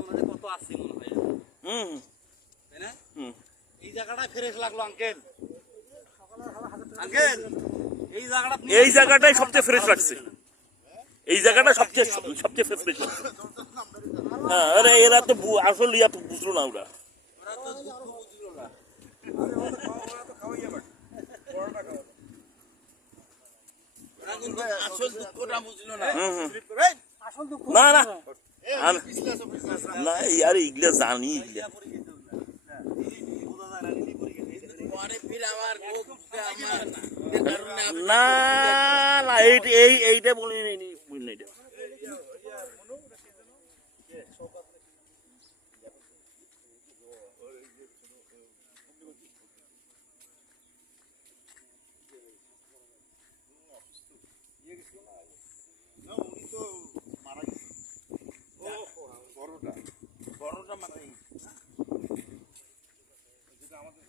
মনে কত আসছে মনে হয় হুম তাই না এই ফ্রেশ লাগল আঙ্কেল এই এই জায়গাটাই সবচেয়ে ফ্রেশ লাগছে। এই জায়গাটা সবচেয়ে সবচেয়ে ফ্রেশ লাগছে। হ্যাঁ আরে এরা তো আসল ইয়া বুঝলো না ওরা ওরা তো দুঃখ বুঝলো না। ওরা কিন্তু আসল দুঃখটা বুঝলো না। হুম হুম আসল দুঃখ না না। না। এই আরে জানি এগুলা। পরে ফির আমার মুখ আমার। যে কারণে আমি- না না এই এই এইটা বলি বড়টা? বড়টা মানে হ্যাঁ? আমাদের